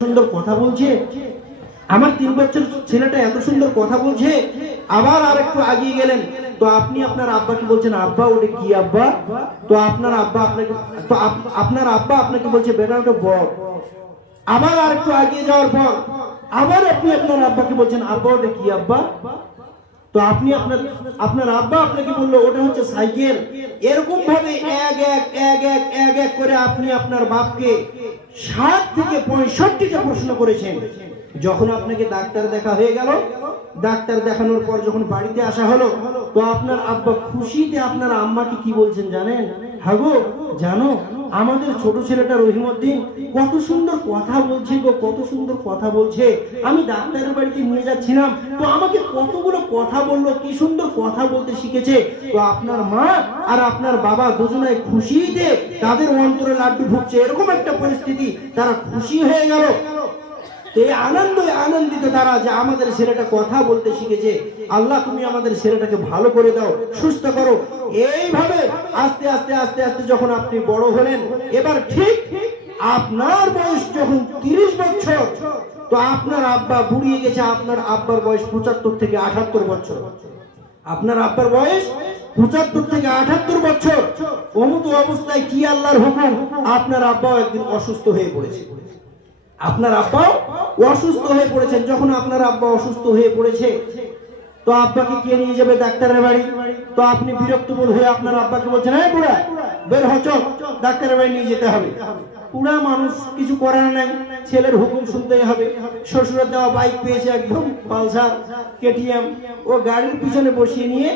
সুন্দর কথা বলছে, আমার 3 বছর ছেলেটা এত সুন্দর কথা বলছে। আবার আরেকটু আগিয়ে গেলেন, তো আপনি আপনার আব্বাকে বলছেন, আব্বা ওটা কি আব্বা? তো আপনার আব্বা আপনাকে বলছে, বেটা ওটা বল। আবার আরেকটু আগিয়ে যাওয়ার পর আবার আপনি আপনার আব্বাকে বলছেন, আব্বা ওটা কি আব্বা? তো আপনি আপনার আব্বা আপনাকে বললো ওটা হচ্ছে সাইকেল। এরকম ভাবে এক করে আপনি আপনার বাপকে 60 থেকে 65টা প্রশ্ন করেছেন। যখন আপনাকে ডাক্তার দেখা হয়ে গেল, ডাক্তার দেখানোর পর যখন বাড়িতে আসা হলো, তো আপনার আব্বা খুশিতে আপনার আম্মাকে কি বলছেন জানেন? হাগো জানো, আমাদের ছোট ছেলেটা রহিমউদ্দিন কত সুন্দর কথা বলছে গো, কত সুন্দর কথা বলছে। আমি ডাক্তারের বাড়িতে নিয়ে যাচ্ছিলাম, তো আমাকে কতগুলো কথা বললো, কি সুন্দর কথা বলতে শিখেছে। তো আপনার মা আর আপনার বাবা দুজনায় খুশিতে তাদের অন্তরে লাড্ডু ফুটছে, এরকম একটা পরিস্থিতি। তারা খুশি হয়ে গেল, এই আনন্দিত তারা যে আমাদের ছেলেটা কথা বলতে শিখেছে। আল্লাহ তুমি আমাদের ছেলেটাকে ভালো করে দাও, সুস্থ করো। এইভাবে আস্তে আস্তে আস্তে আস্তে যখন আপনি বড় হলেন, এবার ঠিক আপনার বয়স যখন 30 বছর, তো আপনার আব্বা বুড়িয়ে গেছে। আপনার আব্বার বয়স 75 থেকে 78 বছর। আপনার আব্বার বয়স 75 থেকে 78 বছর। অমতো অবস্থায় কি আল্লাহর হুকুম, আপনার আব্বা একদিন অসুস্থ হয়ে পড়েছে। আপনার আব্বা অসুস্থ হয়ে পড়েছেন। যখন আপনার আব্বা অসুস্থ হয়ে পড়েছে, তো আব্বাকে কে নিয়ে যাবে ডাক্তারের বাড়ি? তো আপনি বিরক্ত বোধ হয়ে আপনার আব্বাকে বলছেন, হ্যাঁ বুড়া বের হ, চল ডাক্তারের বাড়ি নিয়ে যেতে হবে। পুরা মানুষ কিছু করার নাই, ছেলের হুকুম শুনতেই হবে। শ্বশুরের দেওয়া বাইক পেয়েছে, একদম পালসার কেটিএম, ও গাড়ির পিছনে বসিয়ে নিয়ে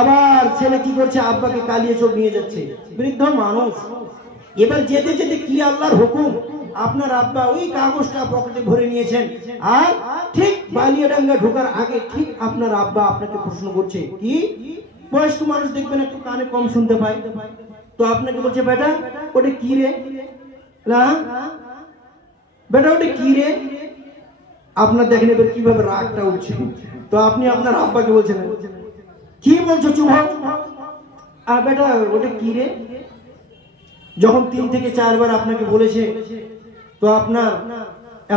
আবার ছেলে কি করছে, আব্বাকে কালিয়ে চোখ নিয়ে যাচ্ছে। বৃদ্ধ মানুষ। এবার যেতে যেতে কি আল্লাহর হুকুম, আপনার আব্বা ওই কাগজটা পকেটে ভরে নিয়েছেন, আর ঠিক বালিয়াডাঙ্গা ঢোকার আগে ঠিক আপনার আব্বা আপনাকে প্রশ্ন করছে, কি বয়স্ক মানুষ দেখবেন একটু কানে কম শুনতে পায়, তো আপনাকে বলছে, বেটা ওটা কি রে? না বেটা ওটা কি রে? আপনার দেখেন এবার কিভাবে রাগটা উঠছে। তো আপনি আপনার আব্বাকে বলছেন, কি বলছো চুপ হও, আর বেটা ওটা কি রে? যখন 3 থেকে 4 বার আপনাকে বলেছে, তো আপনার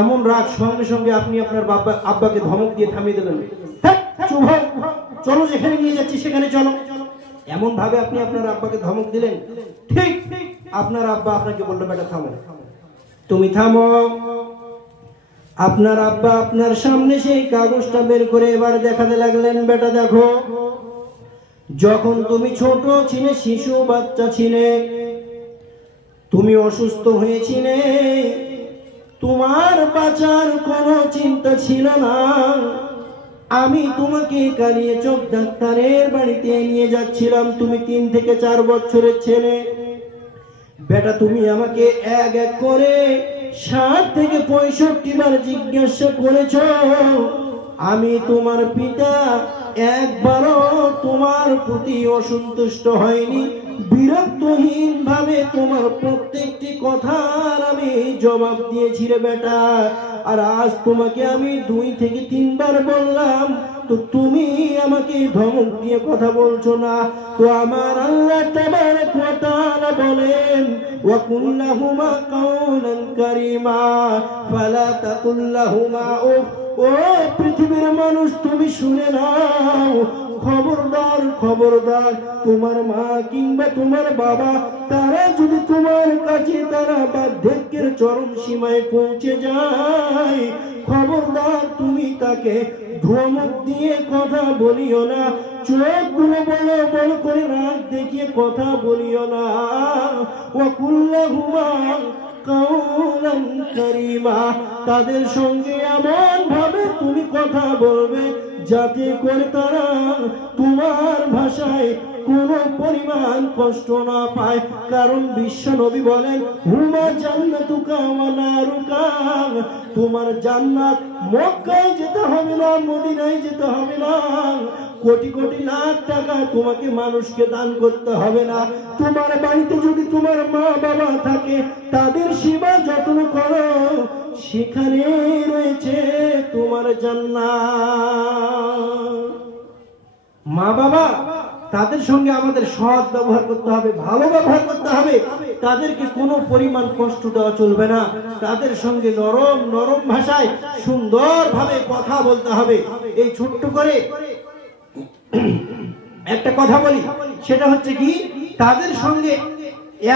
এমন রাগ, সঙ্গে সঙ্গে আপনি আপনার আব্বাকে ধমক দিয়ে থামিয়ে দিলেন, চুপ হও, চলো যেখানে নিয়ে যাচ্ছি সেখানে চলো। এমন ভাবে আপনি আপনার আব্বাকে ধমক দিলেন। ঠিক আপনার আব্বা আপনাকে বললো, বেটা থামো, তুমি থামো। আপনার আব্বা আপনার সামনে সেই কাগজটা বের করে এবার দেখাতে লাগলেন, বেটা দেখো, যখন তুমি ছোট ছিলে, শিশু বাচ্চা ছিলে, তুমি অসুস্থ হয়েছিলে, তোমার বাঁচার কোনো চিন্তা ছিল না। আমি তোমাকে কালিয়ে চোখ ডাক্তারের বাড়িতে নিয়ে যাচ্ছিলাম, তুমি 3 থেকে 4 বছরের ছেলে। বেটা তুমি আমাকে এক এক করে 60 থেকে 65 বার জিজ্ঞাসা করেছ, আমি তোমার পিতা একবারও তোমার প্রতি অসন্তুষ্ট হয়নি। বিরক্তহীন ভাবে তোমার প্রত্যেকটি কথার আমি জবাব দিয়েছি রে বেটা। আর আজ তোমাকে আমি 2 থেকে 3 বার বললাম, তো তুমি আমাকে ধমক দিয়ে কথা বলছো না। তো আমার আল্লাহ তাবারক ওয়া তাআলা বলেন, ওয়া কুল্লাহুমা কাওলান কারীমা ফালা তাকুল্লাহুমা উফ। ও পৃথিবীর মানুষ, তুমি শুনে নাও, খবরদার খবরদার, তোমার মা কিংবা তোমার বাবা তারা যদি তোমার কাছে তারা বার্ধক্যের চরম সীমায় পৌঁছে যায়, খবরদার তুমি তাকে ধমক দিয়ে কথা বলিও না, চোখগুলো বড় বড় করে রাগ দেখিয়ে কথা বলিও না। ওয়া কুল্লাহুমা কাওলান কারীমা, তাদের সঙ্গে এমন ভাবে তুমি কথা বলবে যাতে করে তারা তোমার ভাষায় কোন পরিমাণ কষ্ট না পায়। কারণ বিশ্ব নবী বলেন, হুমা জান্নাতুকা ওয়া নারুকা, তোমার জান্নাত মক্কায় যেতে হবে না, মদিনায় যেতে হবে না, কোটি কোটি লাখ টাকা তোমাকে মানুষকে দান করতে হবে না। তোমার বাড়িতে যদি তোমার মা বাবা থাকে, তাদের সেবা যত্ন করো, সেখানে রয়েছে তোমার জান্নাত। মা বাবা তাদের সঙ্গে আমাদের সৎ ব্যবহার করতে হবে, ভালো ব্যবহার করতে হবে। তাদেরকে কোনো পরিমাণ কষ্ট দেওয়া চলবে না, তাদের সঙ্গে নরম নরম ভাষায় সুন্দরভাবে কথা বলতে হবে। এই ছোট্ট করে একটা কথা বলি, সেটা হচ্ছে কি, তাদের সঙ্গে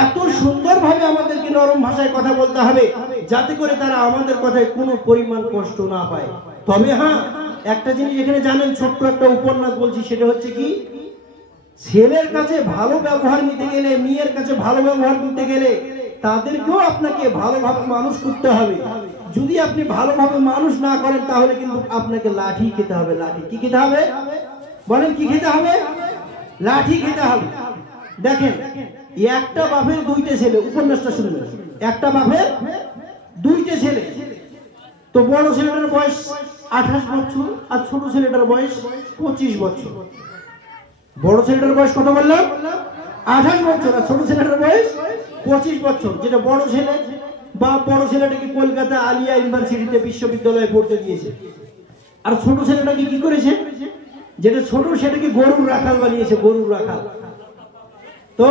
এত সুন্দরভাবে আমাদেরকে নরম ভাষায় কথা বলতে হবে যাতে করে তারা আমাদের কথায় কোনো পরিমাণ কষ্ট না পায়। তবে হ্যাঁ, একটা জিনিস এখানে জানেন, ছোট্ট একটা উপন্যাস বলছি, সেটা হচ্ছে কি, ছেলের কাছে ভালো ব্যবহার নিতে গেলে, মেয়ের কাছে ভালো ব্যবহার নিতে গেলে তাদেরকেও আপনাকে ভালোভাবে মানুষ করতে হবে। যদি আপনি ভালোভাবে মানুষ না করেন তাহলে কিন্তু আপনাকে লাঠি খেতে হবে। লাঠি কি খেতে হবে বলেন? কি খেতে হবে? লাঠি খেতে হবে। দেখেন, একটা বাপের দুইটা ছেলে, উপন্যাসটা শুনবেন, একটা বাপের দুইটা ছেলে। তো বড় ছেলেটার বয়স 28 বছর আর ছোট ছেলেটার বয়স 25 বছর। বড় ছেলেটার বয়স কত বললাম? 28 বছর। আর ছোট ছেলেটার বয়স 25 বছর। যেটা বড় ছেলে বা বড় ছেলেটাকে কলকাতা আলিয়া ইউনিভার্সিটিতে বিশ্ববিদ্যালয়ে পড়তে দিয়েছে, আর ছোট ছেলেটাকে কি করেছে, যেটা ছোট সেটাকে গরুর রাখাল বানিয়েছে, গরুর রাখাল। তো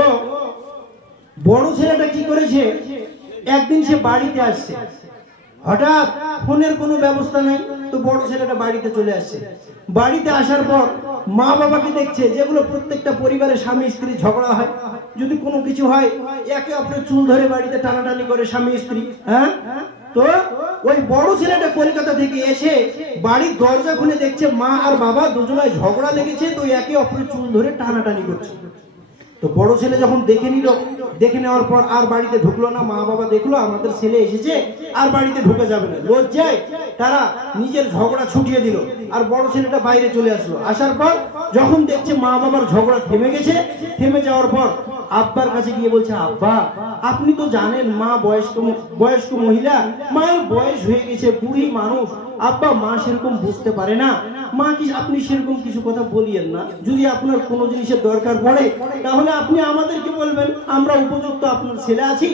বড় ছেলেটা কি করেছে, একদিন সে বাড়িতে আসছে, হঠাৎ ফোনের কোনো ব্যবস্থা নেই, তো বড় ছেলেটা বাড়িতে চলে আসছে। বাড়িতে আসার পর মা বাবাকে দেখছে, যেগুলো প্রত্যেকটা পরিবারে স্বামী স্ত্রী ঝগড়া হয়, যদি কোনো কিছু হয় একে অপরের চুল ধরে বাড়িতে টানাটানি করে স্বামী স্ত্রী। হ্যাঁ, তো ওই বড় ছেলেটা কলকাতা থেকে এসে বাড়ির দরজা খুলে দেখছে মা আর বাবা দুজনায় ঝগড়া লেগেছে, তো একে অপরের চুল ধরে টানাটানি করছে। তো বড় ছেলে যখন দেখে নিল, দেখে নেওয়ার পর আর বাড়িতে ঢুকলো না। মা বাবা দেখলো আমাদের ছেলে এসেছে, আর বাড়িতে ঢুকে যাবে না, লজ্জায় তারা নিজের ঝগড়া ছুটিয়ে দিল, আর বড় ছেলেটা বাইরে চলে আসলো। আসার পর যখন দেখছে মা বাবার ঝগড়া থেমে গেছে, থেমে যাওয়ার পর আব্বার কাছে গিয়ে বলছে, আব্বা আপনি তো জানেন মা বয়স্ক মহিলা, মায়ের বয়স হয়ে গেছে, বুড়ি মানুষ, আব্বা মা সেরকম বুঝতে পারে না, মা কি আপনি সেরকম কিছু কথা বলিয়েন না, যদি আপনার কোনো জিনিসের দরকার পড়ে তাহলে আপনি আমাদেরকে বলবেন, আমরা উপযুক্ত আপনার ছেলে আছি।